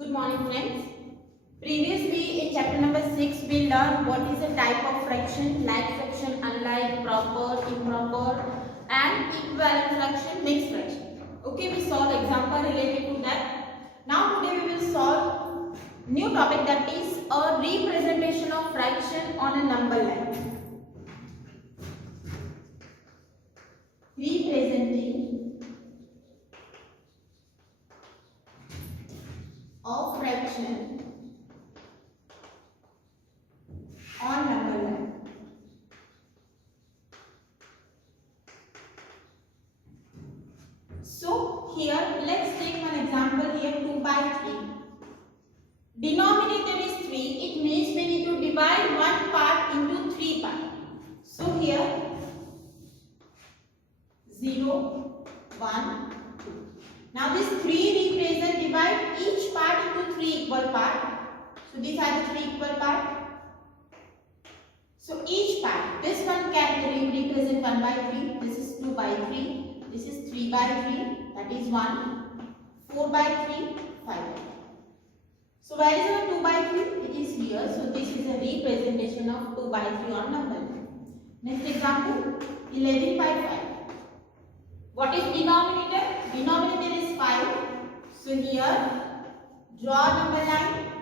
Good morning friends. Previously in chapter number 6 we learned what is a type of fraction, like fraction, unlike, proper, improper and equivalent fraction, mixed fraction. Okay, we solved example related to that. Now today we will solve new topic, that is a representation of fraction on a number line. Representing of fraction on number line. So here let's take one example here, 2 by 3. Denominator is 3. It means we need to divide one part into 3 parts. So here 0, 1, 2. Now this 3 represent, divide each part into 3 equal parts. So these are the 3 equal parts. So each part, this one can represent 1 by 3, this is 2 by 3, this is 3 by 3, that is 1, 4 by 3, 5. So where is our 2 by 3? It is here. So this is a representation of 2 by 3 on number line. Next example, 11 by 5. What is denominator? Denominator is 5. So here, draw number line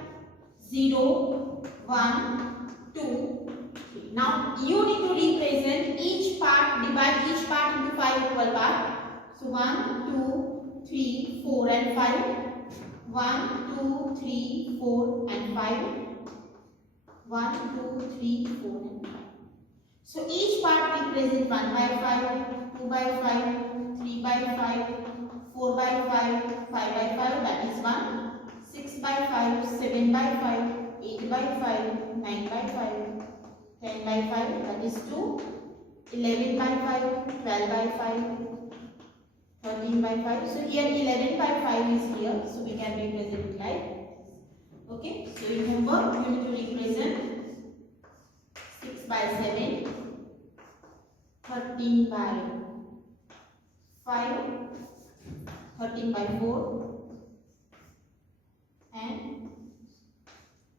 0, 1, 2, 3. Now you need to represent each part, divide each part into 5 equal parts. So 1, 2, 3, 4 and 5. 1, 2, 3, 4 and 5. 1, 2, 3, 4 and 5. So each part represents 1 by 5, 2 by 5, 3 by 5, 4 by 5, 5 by 5, that is 1, 6 by 5, 7 by 5, 8 by 5, 9 by 5, 10 by 5, that is 2, 11 by 5, 12 by 5, 13 by 5. So here 11 by 5 is here, so we can represent it like this. Okay, so remember you need to represent 6 by 7, 13 by 5, 13 by 4 and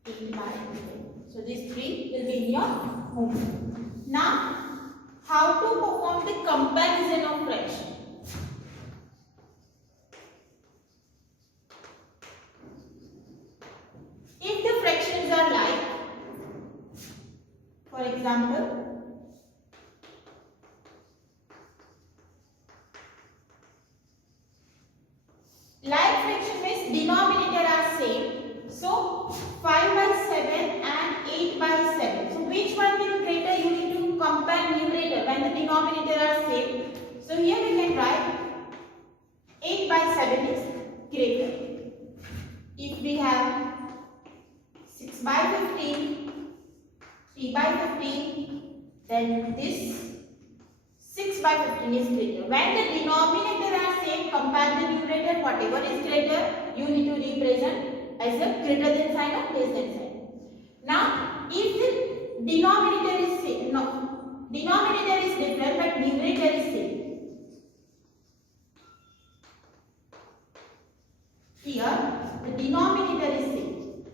8 by 11. So these 3 will be in your homework. Now, how to perform the comparison of fraction? If the fractions are like, for example, like fraction means denominator are same. So 5 by 7 and 8 by 7. So which one will be greater? You need to compare numerator when the denominator are same. So here we can write 8 by 7 is greater. If we have 6 by 15, 3 by 15, then this 6 by 15 is greater. When the denominator are same, compare the numerator, whatever is greater, you need to represent as a greater than sign or less than sign. Now, if the denominator is same, no, denominator is different but numerator is same. Here, the denominator is same.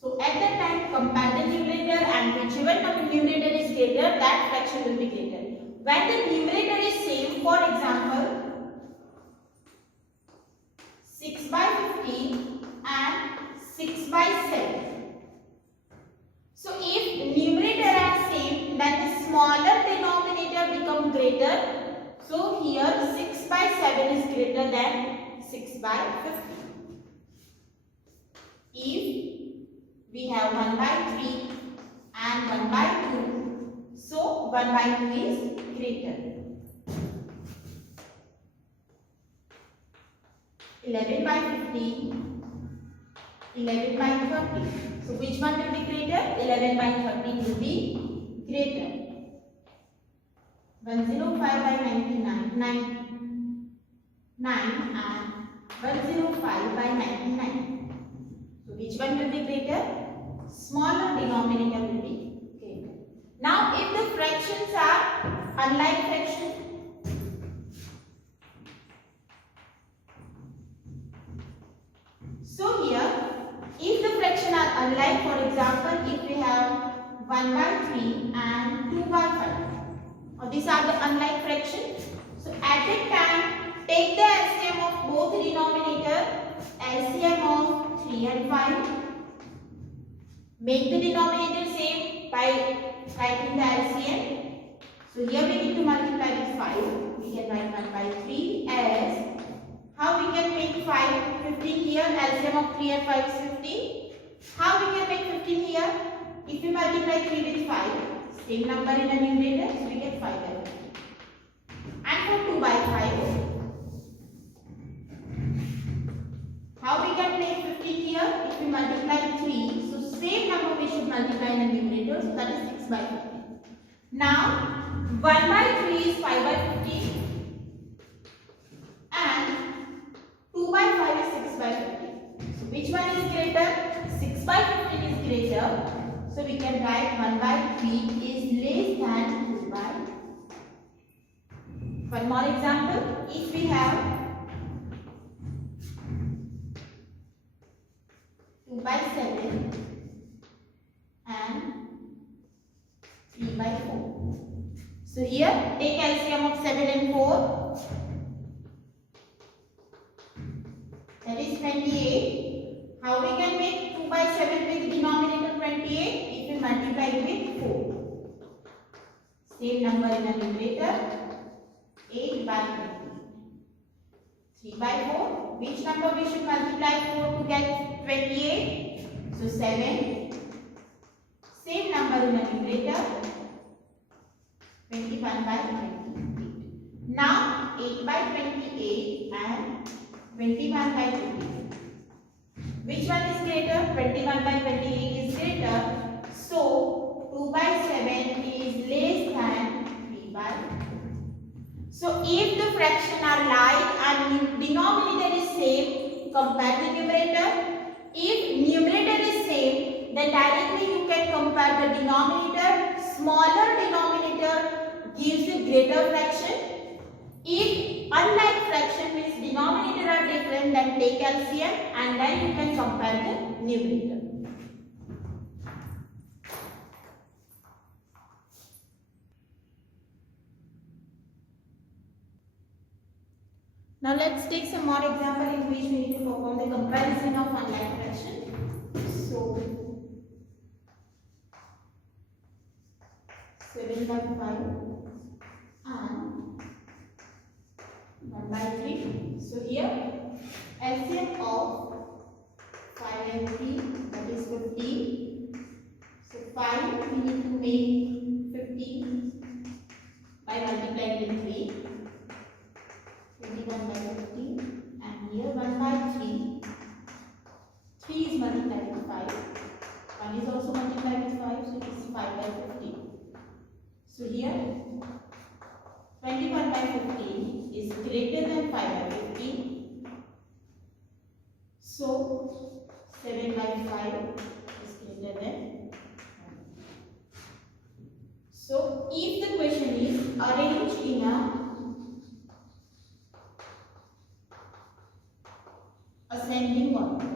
So at that time, compare the numerator and whichever numerator is greater, that fraction will be greater. When the numerator is same, for example, 6 by 15 and 6 by 7. So if numerator are same, then the smaller denominator become greater. So here 6 by 7 is greater than 6 by 15. If we have 1 by 3 and 1 by 2, so 1 by 2 is greater. 11 by 15, 11 by 30. So which one will be greater? 11 by 30 will be greater. 105 by 99, 9 and 105 by 99. So which one will be greater? Smaller denominator will be greater. Now if the fractions are unlike fraction, are the unlike fraction. So at that time, take the LCM of both denominator, LCM of 3 and 5. Make the denominator same by writing the LCM. So here we need to multiply with 5. We can write 1 by 3 as, how we can make 15 here, LCM of 3 and 5 is 15. How we can make 15 here? If we multiply 3 with 5, same number in the numerator, so we get 5 by 15. And for 2 by 5, how we can make 15 here? If we multiply 3, so same number we should multiply in the numerator, so that is 6 by 15. Now, 1 by 3 is 5 by 15 and 2 by 5 is 6 by 15. So which one is greater? 6 by 15 is greater. So we can write 1 by 3 is less than 2 by. One more example. If we have 2 by 7 and 3 by 4. So here take LCM of 7 and 4. That is 28. How we can make 2 by 7 with denominator 28? If we multiply with 4. Same number in the numerator. 8 by 20. 3 by 4. Which number we should multiply 4 to get 28? So 7. Same number in the numerator. 21 by 28. Now 8 by 28 and 21 by 28. Which one is greater? 21 by 28 is greater. So 2 by 7 is less than 3 by 2. So if the fraction are like and denominator is same, compare the numerator. If numerator is same, then directly you can compare the denominator. Smaller denominator gives a greater fraction. If unlike fraction means denominator are different, then take LCM and then you can compare the numerator. Now let's take some more example in which we need to perform the comparison of unlike fraction. So 7 by 5 and 1 by 3. So here LCM of 5 and 3, that is 15. So 5 we need to make 15 by multiplying with 3. 21 by 15 and here 1 by 3. 3 is multiplied with 5. 1 is also multiplied with 5, so it is 5 by 15. So here 21 by 15 is greater than 5 by 15. So 7 by 5 is greater than 1. So if the question is arranged in a ascending order.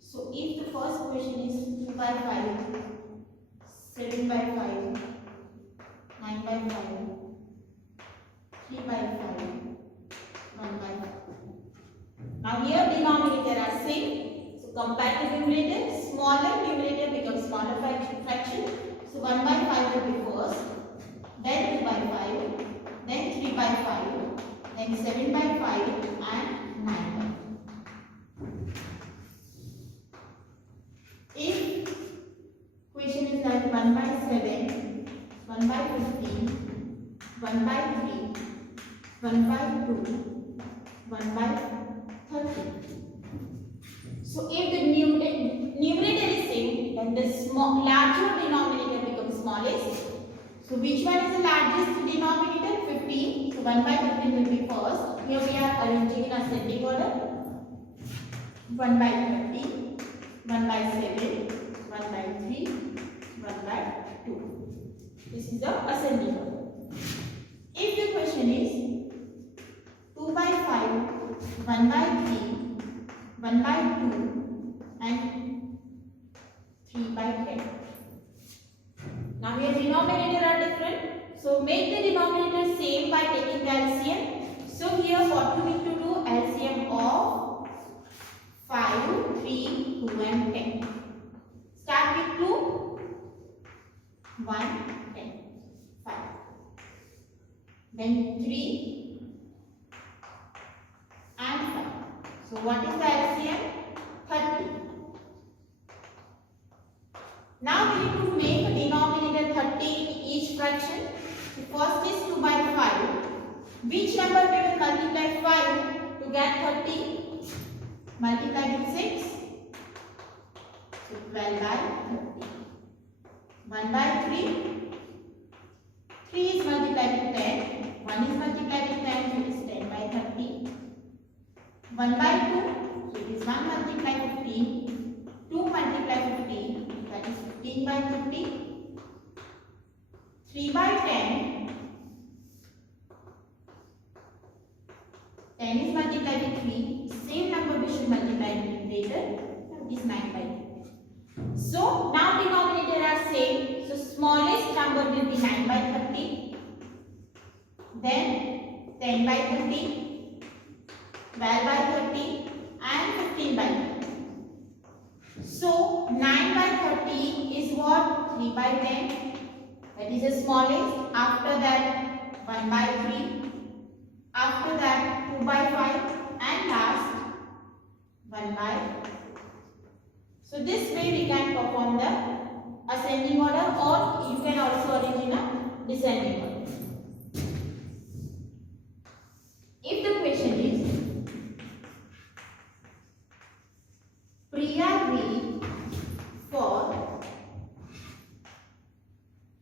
So if the first question is 2 by 5, 7 by 5, 9 by 5, 3 by 5, 1 by 5. Now here denominator are same. So compare the numerator. Smaller numerator becomes smaller fraction. So 1 by 5 will be first, then 2 by 5, then 3 by 5, then 7 by 5 and 9 by 5. If question is like 1 by 7, 1 by 15, 1 by 3, 1 by 2, 1 by 30. So if the numerator is same, then the larger denominator becomes smallest. So which one is the largest denominator? 15. So 1 by 15 will be first. Here we are arranging in ascending order. 1 by 30, 1 by 7, 1 by 3, 1 by 2. This is the ascending order. If the question is 2 by 5, 1 by 3, 1 by 2 and 3 by 10. Now denominator are different. So make the denominator same by taking the LCM. So here what you need to do, LCM of 5, 3, 2 and 10. Start with 2, 1, 10, 5. Then 3 and 5. So what is the LCM? 30. Now we need to make a denominator 30 in each fraction. So first is 2 by 5. Which number we will multiply 5 to get 30? Multiply with 6. So 12 by 30. 1 by 3. 3 is multiplied with 10. 1 is multiplied with 10, so it is 10 by 30. 1 by 2, so it is 1 multiplied 15. 2 multiplied 15, that is 15 by 50. 3 by 10. 10 is multiplied with 3. Same number we should multiply with later. That is 9 by 10. So now denominator are same. So smallest number will be 9 by 30. Then 10 by 30. 12 by 30 and 15 by 30. So 9 by 30 is what? 3 by 10. That is the smallest. After that 1 by 3. After that 2 by 5 and last 1 by 5. So this way we can perform the ascending order, or you can also arrange in a descending order. If the question is Priya read for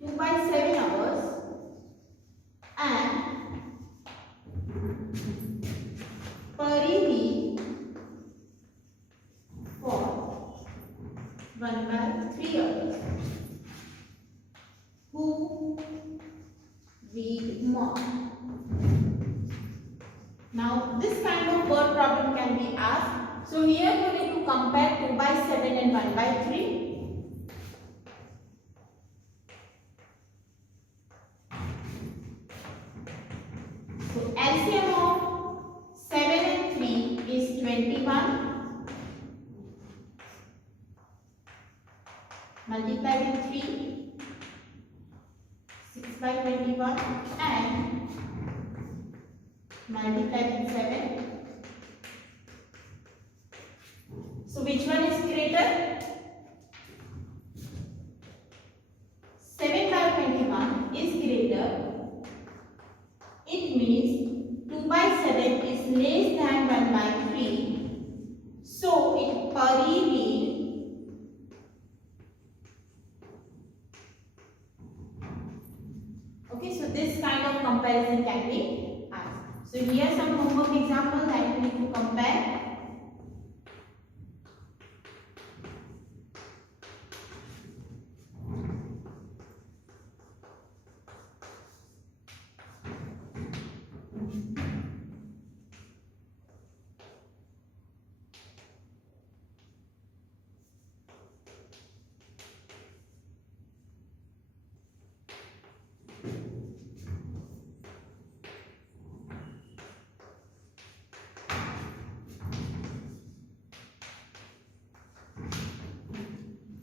2 by 7 hours and Pari read for 1 by 3 hours. Who read more? Now this kind of word problem can be asked. So here you need to compare 2 by 7 and 1 by 3. So LCM of 7 and 3 is 21. Multiply with 3. 6 by 21 and multiply with 7. So which one is greater? 7 by 21 is greater. It means 2 by 7 is less than 1 by 3. So it Pari read Okay, so this kind of comparison can be asked. So here are some homework examples that you need to compare.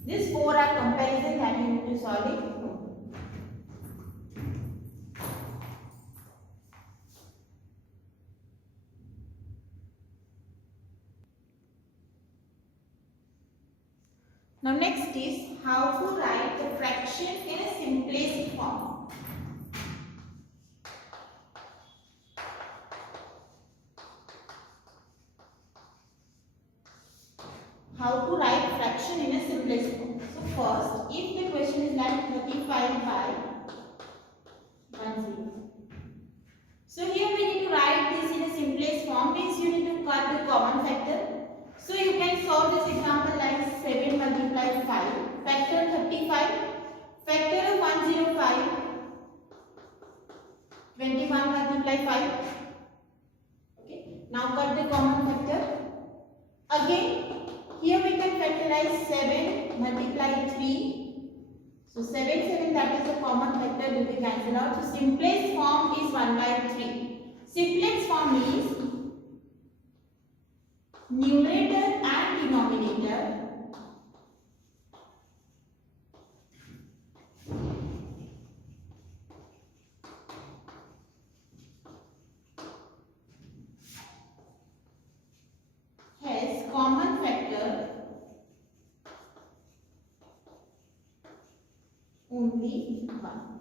These 4 are comparisons that you need to solve it. Now next is how to write the fraction in a simplest form. How to write fraction in a simplest form. So first, if the question is like 35 by 10. So here we need to write this in a simplest form, means you need to cut the common factor. So you can solve this example like 7 multiplied 5, factor 35, factor of 105, 21 multiplied 5. Okay, now cut the common factor. Again, here we can factorize 7 multiply 3. So 7 that is the common factor will be cancelled out. So simplest form is 1 by 3. Simplest form is numerator and denominator has common factor only 1.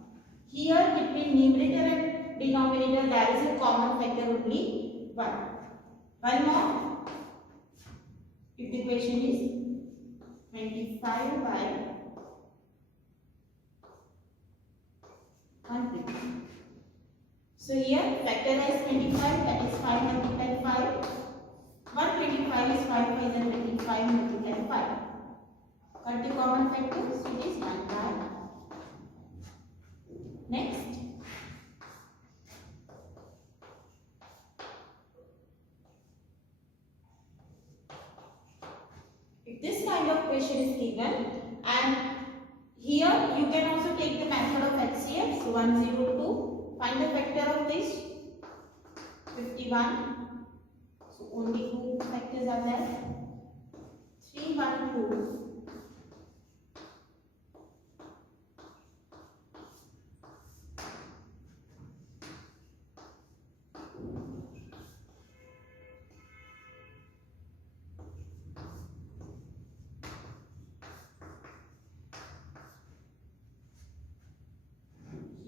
Here between numerator and denominator there is a common factor only 1. One more. If the question is 25 by 150. So here factorize 25, that is 5 multiplied 5. 125 is 5 5 and 25 multiplied 5. Got the common factor, so it is 1 by. Next. If this kind of question is given, and here you can also take the method of HCF. So 102, find the factor of this 51. So only two factors are there. 312.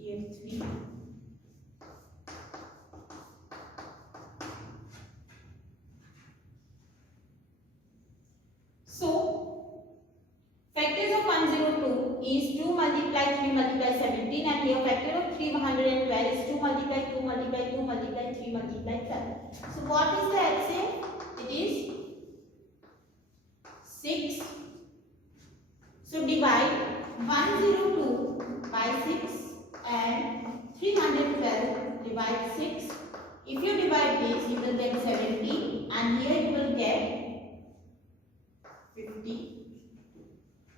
Here 3. So factors of 102 is 2 multiply 3 multiply 17, and here factor of 312 is 2 multiply 2 multiply 2 multiply 3 multiply 7. So what is the HCF? It is 6. So divide 102 by 6 and 312 divide 6. If you divide this, you will get 70, and here you will get 50.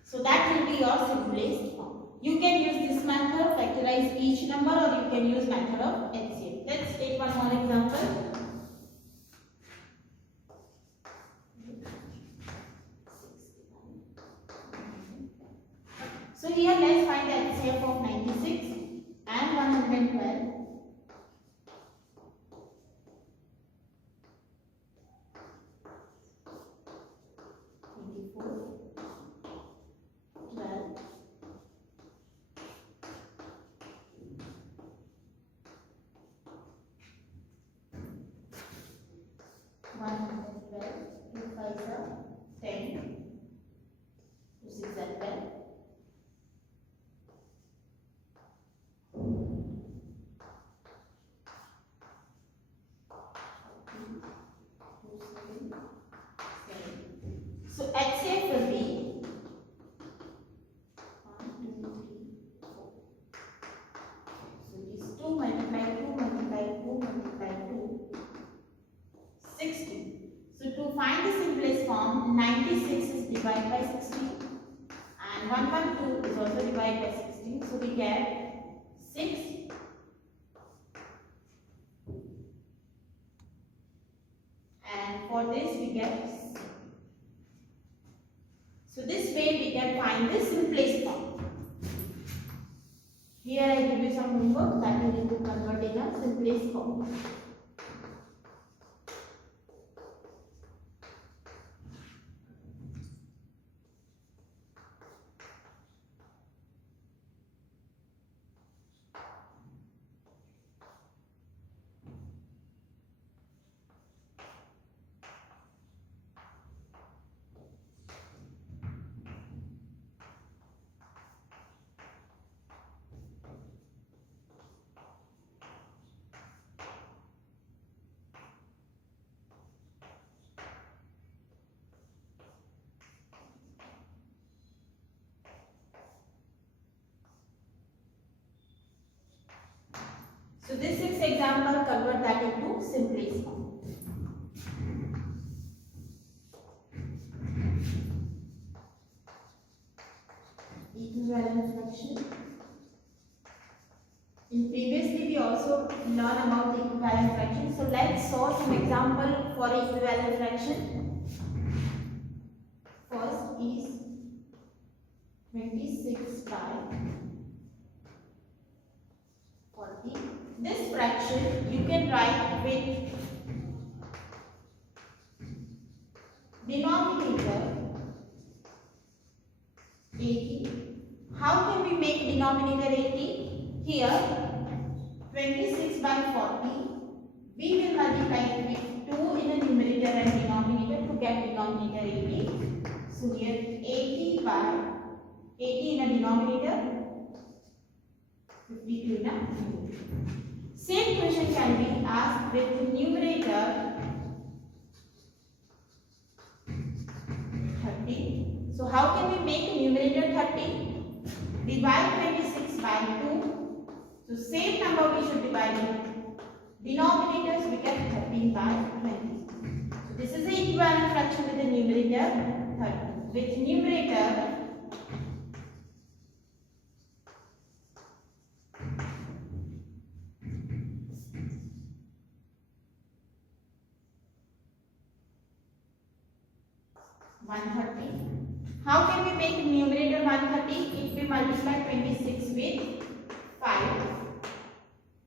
So that will be your simplest form. You can use this method, factorize each number, or you can use method of HCF. Let's take one more example. So here let's find the HCF of 96 and 112. So HCF will be 1, 2, 3, 4. So it is 2 multiply 2 multiply 2 multiply 2, 60. So to find the simplest form, 96 is divided by 16, and 112 is also divided by 16. So we get 6. And for this we get. So this way we can find the simplest form. Here I give you some homework that you need to convert in a simplest form. So this 6 example convert that into simplest form. It equivalent fraction. In previously we also learned about the equivalent fraction. So let's solve some example for equivalent fraction. First is 26 by 40. This fraction you can write with denominator 80. How can we make denominator 80? Here 26 by 40, we will multiply it with 2 in the numerator and denominator to get denominator 80. So here 80 by 80 in the denominator, 52 in the numerator. Same question can be asked with numerator 30. So how can we make numerator 30? Divide 26 by 2. So same number we should divide it. Denominators we get 13 by 20. So this is the equivalent fraction with the numerator 30. With numerator how can we make numerator 130? If we multiply 26 with 5,